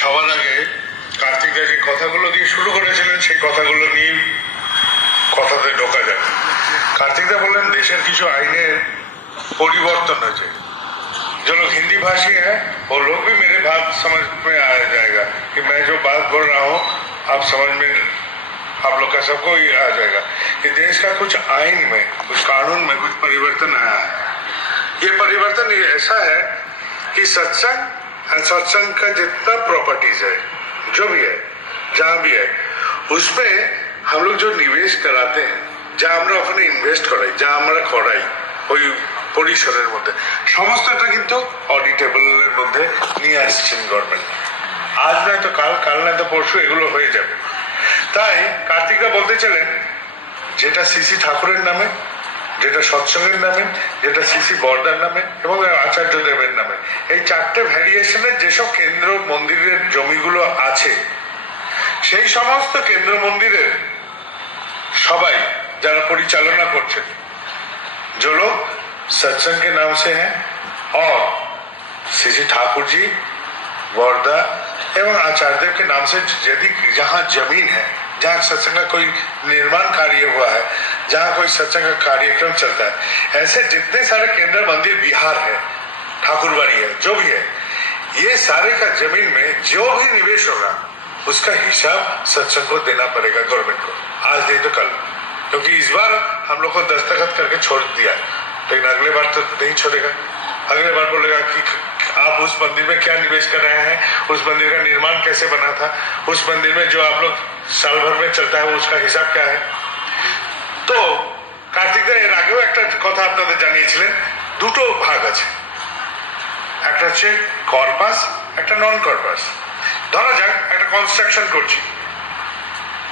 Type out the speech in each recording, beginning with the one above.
সবার আগে কার্তিক দা যে কথাগুলো দিয়ে শুরু করেছিলেন সেই কথাগুলো নিয়ে কথাতে ঢোকা যাক। कार्तिक दा बोलें देशेर किछु आईनेर परिवर्तन होयेछे। जो लोग हिंदी भाषी हैं वो लोग भी मेरे बात समझ में आ जाएगा कि मैं जो बात बोल रहा हूँ आप समझ में आप लोग का सबको ही आ जाएगा कि देश का कुछ आईन में कुछ कानून में कुछ परिवर्तन आया है। ये परिवर्तन ऐसा है कि सत्संग का जितना प्रॉपर्टीज है जो भी है जहाँ भी है उसमें हम लोग जो निवेश कराते हैं যা আমরা ওখানে ইনভেস্ট করাই যা আমরা করাই ওই পরিসরের মধ্যে সমস্তটা কিন্তু অডিটেবলের মধ্যে নিয়ে আসছেন গভর্নমেন্ট। আজ নয় তো কাল, কাল নয় তো পরশু এগুলো হয়ে যাবে। তাই কার্তিকরা বলতে চাইলেন যেটা শ্রী ঠাকুরের নামে, যেটা সৎসঙ্গের নামে, যেটা শ্রী বরদার নামে এবং আচার্য দেবের নামে, এই চারটে ভ্যারিয়েশনের যেসব কেন্দ্র মন্দিরের জমিগুলো আছে সেই সমস্ত কেন্দ্র মন্দিরের সবাই যারা পরিচালনা করছেন जो लोग सत्संग के नाम से हैं और श्री ठाकुर जी वर्दा एवं आचार्यदेव के नाम से यदि जहाँ जमीन है जहाँ सत्संग का कोई निर्माण कार्य हुआ है जहाँ कोई सत्संग का कार्यक्रम चलता है ऐसे जितने सारे केंद्र मंदिर बिहार है ठाकुरबाड़ी है जो भी है ये सारे का जमीन में जो भी निवेश होगा उसका हिसाब सत्संग को देना पड़ेगा गवर्नमेंट को, आज नहीं तो कल। क्योंकि इस बार हम लोग को दस्तखत करके छोड़ दिया लेकिन अगले बार तो नहीं छोड़ेगा। अगले बार बोलेगा कि आप उस मंदिर में क्या निवेश कर रहे हैं, उस मंदिर का निर्माण कैसे बना था, उस मंदिर में जो आप लोग साल भर में चलता है उसका हिसाब क्या है। तो कार्तिक दा এর আগেও একটা কথা আপনাদের জানিয়েছিলেন, দুটো ভাগ আছে, একটা হচ্ছে করপাস, একটা নন করপাস। ধরা যাক একটা কনস্ট্রাকশন করছি,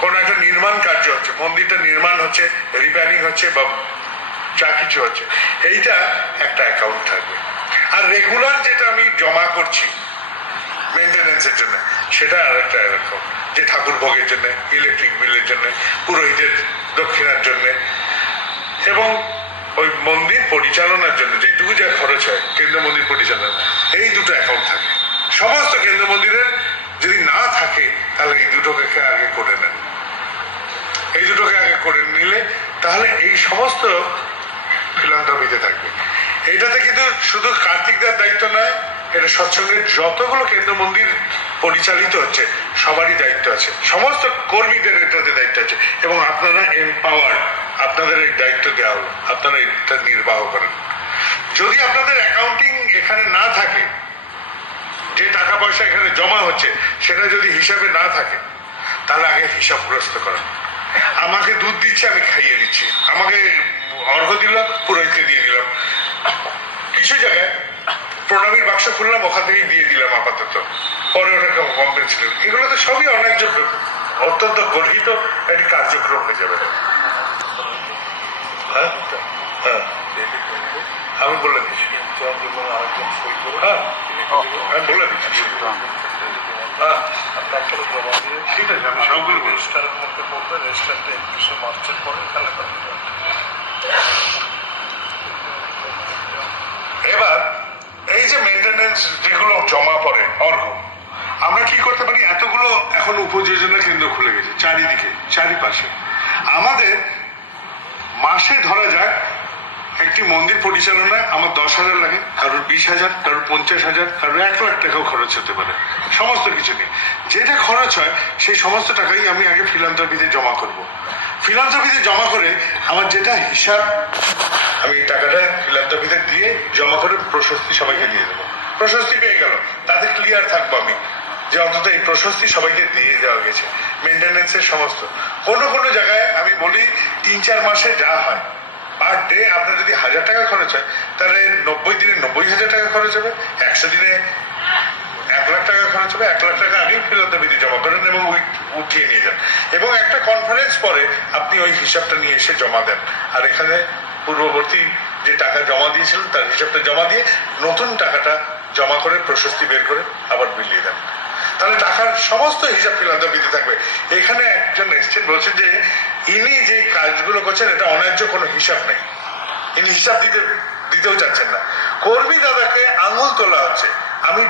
কোন একটা নির্মাণ কার্য হচ্ছে, মন্দিরটা নির্মাণ হচ্ছে, রিপেয়ারিং হচ্ছে বা যা কিছু হচ্ছে, এইটা একটা অ্যাকাউন্ট থাকবে। আর রেগুলার যেটা আমি জমা করছি মেনটেনেন্সের জন্য সেটা আর একটা অ্যাকাউন্ট, যে ঠাকুর ভোগের জন্য, ইলেকট্রিক বিলের জন্য, পুরোহিতের দক্ষিণার জন্য এবং ওই মন্দির পরিচালনার জন্য যেটুকু যা খরচ হয় কেন্দ্র মন্দির পরিচালনা, এই দুটো অ্যাকাউন্ট থাকে। সমস্ত কেন্দ্র মন্দিরের যদি না থাকে তাহলে এই দুটোকে আগে করে নেন, এই দুটোকে আগে করে নিলে তাহলে এই সমস্ত ফিলান্থ্রপিতে থাকবে। এইটাতে কিন্তু শুধু কার্তিকদার দায়িত্ব নয়, এটা সৎসঙ্গের যতগুলো কেন্দ্র মন্দির পরিচালিত হচ্ছে সবারই দায়িত্ব আছে, সমস্ত কর্মীদের এটাতে দায়িত্ব আছে এবং আপনারা এম্পাওয়ার্ড, আপনাদের এই দায়িত্ব দেওয়া হলো, আপনারা এটা নির্বাহ করেন। যদি আপনাদের অ্যাকাউন্টিং এখানে না থাকে, যে টাকা পয়সা এখানে জমা হচ্ছে সেটা যদি হিসাবে না থাকে তাহলে আগে হিসাবগ্রস্ত করেন। আমাকে দুধ দিচ্ছে আমি খাইয়ে দিচ্ছি, আমাকে অর্ঘ্য দিলাম পুরোহিতকে দিয়ে দিলাম, কিছু জায়গায় প্রণামীর বাক্স খুললাম ওখান থেকেই দিয়ে দিলাম আপাতত, পরে ওটা কমপ্লেন ছিল, এগুলো তো সবই অন্যায্য, অত্যন্ত গর্হিত একটি কার্যক্রম হয়ে যাবে। হ্যাঁ হ্যাঁ আমি বলে দিচ্ছি, হ্যাঁ আমি বলে দিচ্ছি, হ্যাঁ ঠিক আছে আমি সবগুলো রেজিস্টারের মধ্যে পড়বে, রেজিস্টারটা 21শে মার্চের পরে খেলা করবে। এবার এই যে মেনটেনেন্স যেগুলো জমা পড়ে অর্ঘ, আমরা কি করতে পারি, এতগুলো এখন উপযোজনা কেন্দ্র খুলে গেছে চারিদিকে চারিপাশে, আমাদের মাসে ধরা যাক একটি মন্দির পরিচালনায় আমার 10,000 লাগে, কারোর 20,000, কারোর 50,000, কারোর 1 লাখ টাকাও খরচ হতে পারে। সমস্ত কিছু নিয়ে যেটা খরচ হয় সেই সমস্ত টাকাই আমি আগে ফিলান্থ্রপিতে জমা করব। ফিলান্থ্রপিতে জমা করে আমার যেটা হিসাব, আমি এই টাকাটা ফিলান্থ্রপিতে দিয়ে জমা করে প্রশস্তি সবাইকে দিয়ে দেবো। প্রশস্তি পেয়ে গেল, তাতে ক্লিয়ার থাকবো আমি যে অন্তত এই প্রশস্তি সবাইকে দিয়ে দেওয়া গেছে। মেনটেনেন্সের সমস্ত কোনো কোনো জায়গায় আমি বলি 3-4 মাসে যা হয় পার ডে আপনার যদি 1,000 টাকা খরচ হয় তাহলে 90 দিনে 90,000 টাকা খরচ হবে, 100 দিনে 1 লাখ টাকা খরচ হবে। 1 লাখ টাকা আগে ফিলান্থ্রপিতে জমা করেন এবং উঠিয়ে নিয়ে যান এবং একটা কনফারেন্স পরে আপনি ওই হিসাবটা নিয়ে এসে জমা দেন। আর এখানে পূর্ববর্তী যে টাকা জমা দিয়েছিলেন তার হিসাবটা জমা দিয়ে নতুন টাকাটা জমা করে প্রশস্তি বের করে আবার বিলিয়ে দেন, তাহলে টাকার সমস্ত হিসাব ফিলান্থ্রপিতে থাকবে। এখানে একজন এসছেন বলছেন যে ইনি যে কাজগুলো করছেন এটা অন্যায্য কোনো হিসাব নেই, ইনি হিসাব দিতেও চাচ্ছেন না। কর্মী দাদাকে আঙুল তোলা হচ্ছে। আমি